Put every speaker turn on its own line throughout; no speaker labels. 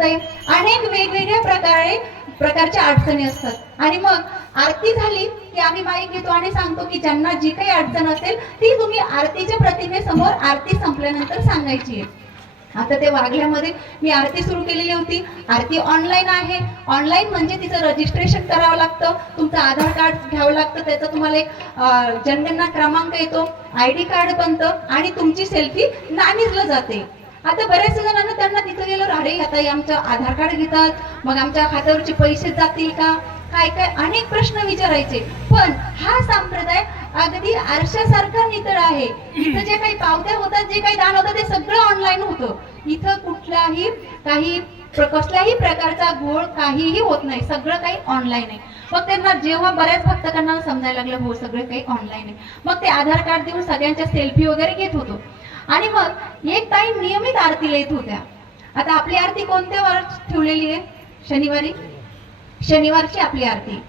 असते अनेक वेगवेगळ्या प्रकारे प्रकारच्या अडचणी असतात. आणि मग आरती झाली की आम्ही माईक घेतो आणि सांगतो की ज्यांना जी काही अडचण असेल ती तुम्ही आरतीच्या प्रतिमेसमोर आरती संपल्यानंतर सांगायची आहे. आता ते वागल्यामध्ये मी आरती सुरू केलेली होती. आरती ऑनलाईन आहे. ऑनलाईन म्हणजे तिचं रजिस्ट्रेशन करावं लागतं. तुमचं आधार कार्ड घ्यावं लागतं. त्याचा तुम्हाला एक जनगणना क्रमांक येतो. आय डी कार्ड बनतं आणि तुमची सेल्फी नाणीजलं जाते. आता बऱ्याच जणांना त्यांना तिथं गेलो अरे आता आमचं आधार कार्ड घेतात. मग आमच्या खात्यावरचे पैसे जातील का? काय काय? अनेक प्रश्न विचारायचे. पण हा संप्रदाय अगदी आरशासारखा नितळ आहे. इथं जे काही पावत्या होतात जे काही दान होतं ते सगळं ऑनलाईन होतं. इथं कुठलाही काही कसल्याही प्रकारचा घोळ काहीही होत नाही. सगळं काही ऑनलाईन आहे. मग त्यांना जेव्हा बऱ्याच भक्तकांना समजायला लागलं हो सगळं काही ऑनलाईन आहे. मग ते आधार कार्ड देऊन सगळ्यांच्या सेल्फी वगैरे घेत होतो. आणि मग एक ताई नियमित आरतीला येत होत्या. आता आपली आरती कोणत्या वार ठेवलेली आहे? शनिवारी? शनिवारची आपली आरती.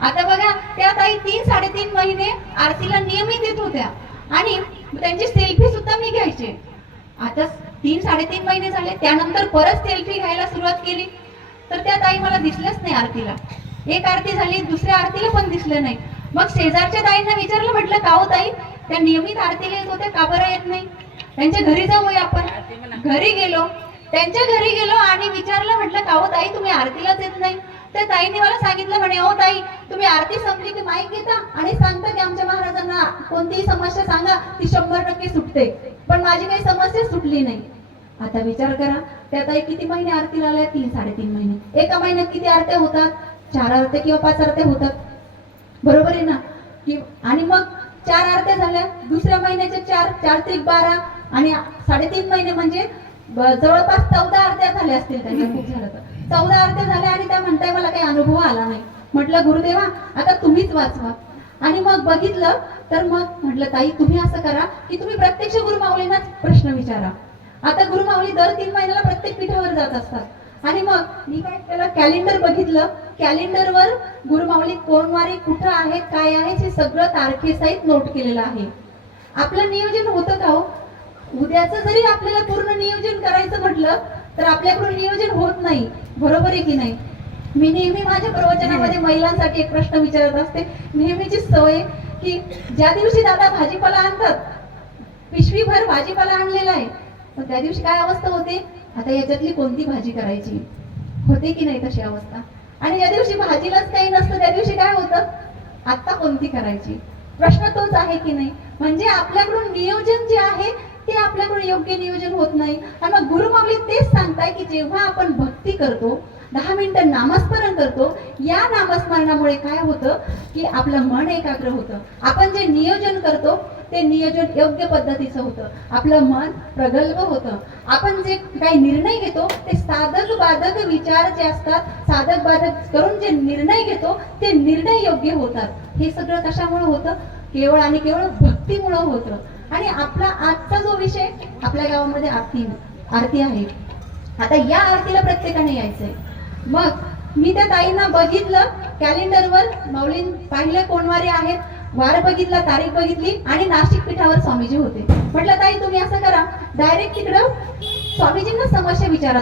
आता बघा त्या ताई तीन साडेतीन महिने आरतीला नियमित येत होत्या. आणि त्यांची सेल्फी सुद्धा मी घ्यायचे. आता तीन साडेतीन महिने झाले त्यानंतर परत सेल्फी घ्यायला सुरुवात केली. तर त्या ताई मला दिसल्याच नाही आरतीला. एक आरती झाली दुसऱ्या आरतीला पण दिसलं नाही. मग शेजारच्या ताईंना विचारलं म्हटलं का हो ताई? त्या नियमित आरतीला येत होत्या का बरं येत नाही. त्यांच्या घरी जाऊया आपण. घरी गेलो. त्यांच्या घरी गेलो आणि विचारलं म्हटलं का हो ताई तुम्ही आरतीलाच येत नाही. त्या ताईने मला सांगितलं म्हणे हो ताई तुम्ही आरती संपली की माईक घेता आणि सांगता की आमच्या महाराजांना कोणतीही समस्या सांगा ती शंभर टक्के सुटते. पण माझी काही समस्या सुटली नाही. आता विचार करा त्या ताई किती महिने आरतीला आल्या? तीन साडेतीन महिने. एका महिन्यात किती आरत्या होतात? चार आरत्या किंवा पाच आरत्या होतात? बरोबर आहे ना? की आणि मग चार आरत्या झाल्या. दुसऱ्या महिन्याच्या चार चार त्रिक बारा आणि साडेतीन महिने म्हणजे जवळपास चौदा आरत्या झाल्या असतील त्यांच्या खूप झालं तर. चौदा आरत्या झाल्या आणि त्या म्हणताय मला काही अनुभव आला नाही. म्हटलं गुरुदेवा आता तुम्हीच वाचवा. आणि मग बघितलं तर मग म्हटलं ताई तुम्ही असं करा की तुम्ही प्रत्यक्ष गुरुमाऊलींनाच प्रश्न विचारा. आता गुरुमाऊली दर तीन महिन्याला प्रत्येक पीठावर जात असतात. आणि मग मी काय केलं कॅलेंडर बघितलं कॅलेंडरवर गुरुमाऊली कोणवारी कुठं आहेत काय आहे हे सगळं तारखेसहित नोट केलेलं आहे. आपलं नियोजन होतं का हो? उद्याचं जरी आपल्याला पूर्ण नियोजन करायचं म्हटलं तर आपल्याकडून नियोजन होत नाही. बरोबर आहे की नाही? मी नेहमी माझ्या प्रवचनामध्ये महिलांसाठी एक प्रश्न विचारत असते. नेहमीची सवय की ज्या दिवशी दादा भाजीपाला आणतात पिशवीभर भाजीपाला आणलेला आहे पण त्या दिवशी काय अवस्था होते? आता याच्यातली कोणती भाजी करायची? होते की नाही तशी अवस्था? आणि या दिवशी भाजीलाच काही नसतं त्या दिवशी काय होतं? आता कोणती करायची? प्रश्न तोच आहे की नाही? म्हणजे आपल्याकडून नियोजन जे आहे ते आपल्याकडून योग्य नियोजन होत नाही. आणि मग गुरुमाऊली तेच सांगताय की जेव्हा आपण भक्ती करतो दहा मिनिटं नामस्मरण करतो या नामस्मरणामुळे काय होतं? की आपलं मन एकाग्र होतं. आपण जे नियोजन करतो ते नियोजन योग्य पद्धतीचं होतं. आपलं मन प्रगल्भ होतं. आपण जे काही निर्णय घेतो ते साधक बाधक विचार जे असतात साधक बाधक करून जे निर्णय घेतो ते निर्णय योग्य होतात. हे सगळं कशामुळे होतं? केवळ आणि केवळ भक्तीमुळं होतं. आणि आपला आजचा जो विषय आपल्या गावामध्ये आरती आरती आहे. आता या आरतीला प्रत्येकाने यायचंय. मग मी त्या ताईंना बघितलं कॅलेंडरवर माऊलीं पाहिलं कोणवारे आहेत. वार बघितला तारीख बघितली आणि नाशिक पीठावर स्वामीजी होते. म्हटलं ताई तुम्ही असं करा. डायरेक्ट तिकडं स्वामीजींना समस्या विचारा